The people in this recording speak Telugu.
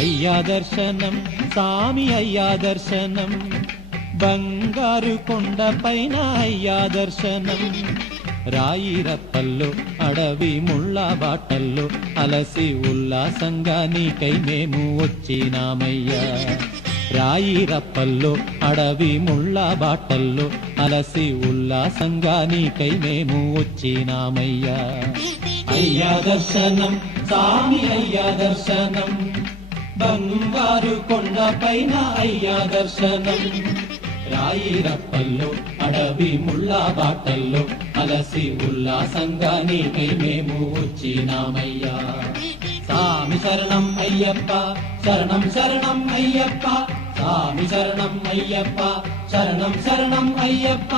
అయ్యా దర్శనం సామి అయ్యా దర్శనం బంగారు కొండ పైన అయ్యా దర్శనం రాయిరప్పల్లో అడవి ముళ్ళ బాటల్లో అలసి ఉల్లాసంగా నీకై మేము వచ్చినామయ్యా రాయిరప్పల్లో అడవి ముళ్ళ బాటల్లో అలసి ఉల్లాసంగా నీకై మేము వచ్చినామయ్యా అయ్యా దర్శనం సామి అయ్యా దర్శనం బంగారు కొండ పైన అయ్యా దర్శనం రాయిరప్పల్లో అడవి ముళ్ళ బాటల్లో అలసి ఉల్లాసంగా నీకై మేము వచ్చినామయ్యా సామి శరణం అయ్యప్ప శరణం శరణం అయ్యప్ప సామి శరణం అయ్యప్ప శరణం శరణం అయ్యప్ప